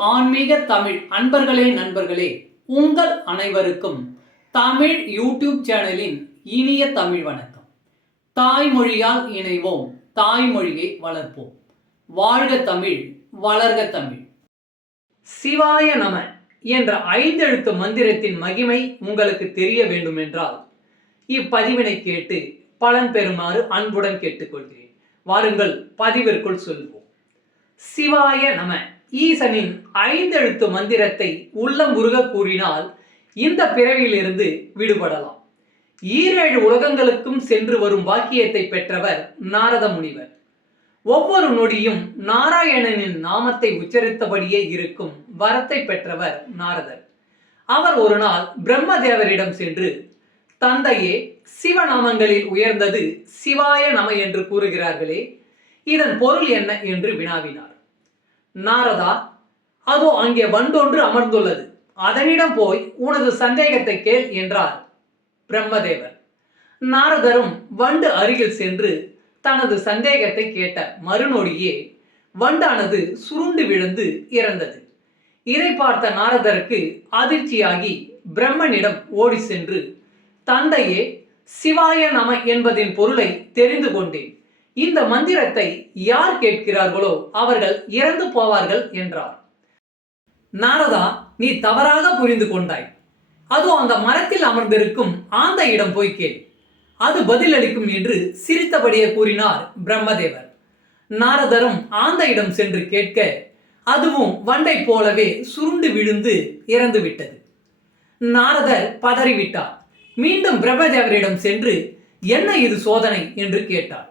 ஆன்மீக தமிழ். அன்பர்களே நண்பர்களே உங்கள் அனைவருக்கும் தமிழ் யூடியூப் சேனலின் இனிய தமிழ் வணக்கம். தாய்மொழியால் இணைவோம். தாய்மொழியை வளர்ப்போம். வாழ்க தமிழ் வளர்க தமிழ். சிவாய நம என்ற ஐந்தெழுத்து மந்திரத்தின் மகிமை உங்களுக்கு தெரிய வேண்டுமென்றால் இப்பதிவினை கேட்டு பலன் பெறுமாறு அன்புடன் கேட்டுக்கொள்கிறேன். வாருங்கள் பதிவிற்குள் சொல்வோம். சிவாய நம ஈசனின் ஐந்தெழுத்து மந்திரத்தை உள்ளம் உருக கூறினால் இந்த பிறவியிலிருந்து விடுபடலாம். ஈரேழு உலகங்களுக்கும் சென்று வரும் பாக்கியத்தை பெற்றவர் நாரத முனிவர் ஒவ்வொரு நொடியும் நாராயணனின் நாமத்தை உச்சரித்தபடியே இருக்கும் வரத்தை பெற்றவர் நாரதர். அவர் ஒரு நாள் பிரம்மதேவரிடம் சென்று தந்தையே சிவநாமங்களில் உயர்ந்தது சிவாய நம என்று கூறுகிறார்களே இதன் பொருள் என்ன? என்று வினாவினார். நாரதா அதோ அங்கே வண்டொன்று அமர்ந்துள்ளது. அதனிடம் போய் உனது சந்தேகத்தை கேள் என்றார் பிரம்மதேவர். நாரதரும் வண்டு அருகில் சென்று தனது சந்தேகத்தை கேட்ட மறுநொடியே வண்டானது சுருண்டு விழுந்து இறந்தது. இதை பார்த்த நாரதருக்கு அதிர்ச்சியாகி பிரம்மனிடம் ஓடி சென்று தந்தையே சிவாய நம என்பதின் பொருளை தெரிந்து கொண்டேன். இந்த மந்திரத்தை யார் கேட்கிறார்களோ அவர்கள் இறந்து போவார்கள் என்றார். நாரதா நீ தவறாக புரிந்து கொண்டாய். அதோ அந்த மரத்தில் அமர்ந்திருக்கும் ஆந்தையிடம் போய் கேள். அது பதிலளிக்கும் என்று சிரித்தபடியே கூறினார் பிரம்மதேவர். நாரதரும் ஆந்தையிடம் சென்று கேட்க அதுவும் வண்டை போலவே சுருண்டு விழுந்து இறந்து விட்டது. நாரதர் பதறிவிட்டார். மீண்டும் பிரம்மதேவரிடம் சென்று என்ன இது சோதனை? என்று கேட்டார்.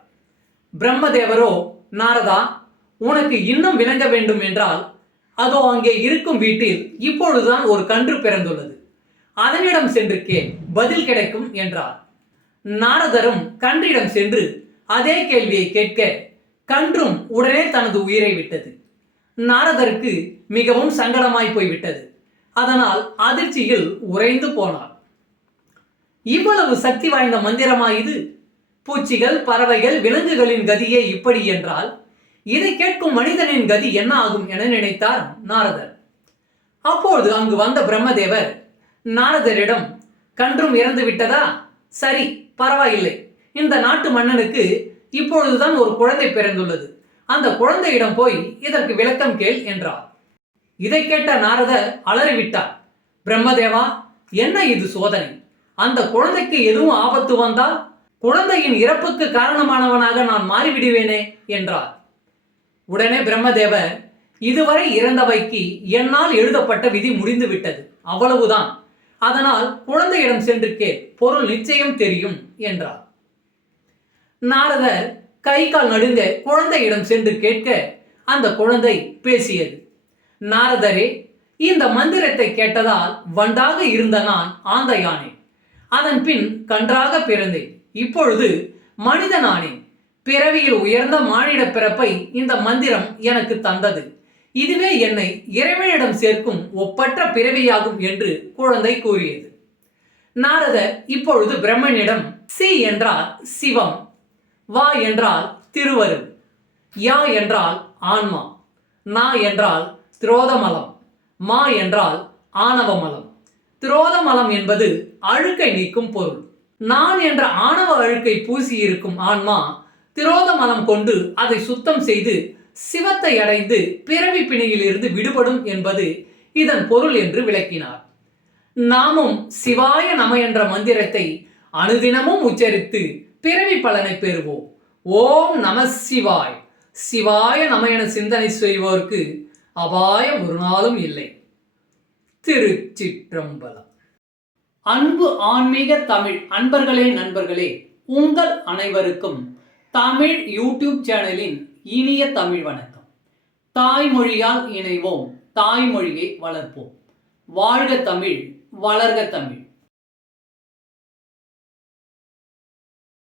பிரம்மதேவரோ நாரதா உனக்கு இன்னும் விளங்க வேண்டும் என்றால் அதோ அங்கே இருக்கும் வீட்டில் இப்பொழுதுதான் ஒரு கன்று பிறந்துள்ளது. அதனிடம் சென்று கேள் பதில் கிடைக்கும் என்றார். நாரதரும் கன்றிடம் சென்று அதே கேள்வியை கேட்க கன்றும் உடனே தனது உயிரை விட்டது. நாரதருக்கு மிகவும் சங்கடமாய் போய்விட்டது. அதனால் அதிர்ச்சியில் உறைந்து போனார். இவ்வளவு சக்தி வாய்ந்த மந்திரமா இது? பூச்சிகள் பறவைகள் விலங்குகளின் கதியே இப்படி என்றால் இதை கேட்கும் மனிதனின் கதி என்ன ஆகும் என நினைத்தார் நாரதர். அப்பொழுது அங்கு வந்த பிரம்மதேவர் நாரதரிடம் கன்றும் இறந்து விட்டதா? சரி பரவாயில்லை. இந்த நாட்டு மன்னனுக்கு இப்பொழுதுதான் ஒரு குழந்தை பிறந்துள்ளது. அந்த குழந்தையிடம் போய் இதற்கு விளக்கம் கேள் என்றார். இதை கேட்ட நாரதர் அலறிவிட்டார். பிரம்மதேவா என்ன இது சோதனை? அந்த குழந்தைக்கு எதுவும் ஆபத்து வந்தால்? குழந்தையின் இறப்புக்கு காரணமானவனாக நான் மாறிவிடுவேனே என்றார். உடனே பிரம்மதேவர் இதுவரை இறந்தவைக்கு என்னால் எழுதப்பட்ட விதி முடிந்து விட்டது அவ்வளவுதான். அதனால் குழந்தையிடம் சென்று கேள். பொருள் நிச்சயம் தெரியும் என்றார். நாரதர் கை கால் நடுங்க குழந்தையிடம் சென்று கேட்க அந்த குழந்தை பேசியது. நாரதரே இந்த மந்திரத்தை கேட்டதால் வண்டாக இருந்த நான் ஆந்தையானேன். அதன் பின் கன்றாக பிறந்தேன். இப்பொழுது மனிதனானேன் பிறவியில் உயர்ந்த மானிட பிறப்பை இந்த மந்திரம் எனக்கு தந்தது. இதுவே என்னை இறைவனிடம் சேர்க்கும் ஒப்பற்ற பிறவியாகும் என்று குழந்தை கூறியது. நாரதர் இப்பொழுது பிரம்மனிடம் சி என்றால் சிவம் வா என்றால் திருவரு யா என்றால் ஆன்மா நா என்றால் திரோதமலம் மா என்றால் ஆணவமலம். திரோதமலம் என்பது அழுக்கை நீக்கும் பொருள். நான் என்ற ஆணவ அழுக்கை பூசியிருக்கும் ஆன்மா திரோதமலம் கொண்டு அதை சுத்தம் செய்து சிவத்தை அடைந்து பிறவி பிணியிலிருந்து விடுபடும் என்பது இதன் பொருள் என்று விளக்கினார். நாமும் சிவாய நம என்ற மந்திரத்தை அனுதினமும் உச்சரித்து பிறவி பலனை பெறுவோம். ஓம் நம சிவாய். சிவாய நம என சிந்தனை செய்வோருக்கு அபாயம் ஒரு நாளும் இல்லை. திருச்சிற்றம்பலம். அன்பு ஆன்மீக தமிழ். அன்பர்களே நண்பர்களே உங்கள் அனைவருக்கும் தமிழ் யூடியூப் சேனலின் இனிய தமிழ் வணக்கம். தாய்மொழியால் இணைவோம். தாய்மொழியை வளர்ப்போம். வாழ்க தமிழ் வளர்க தமிழ்.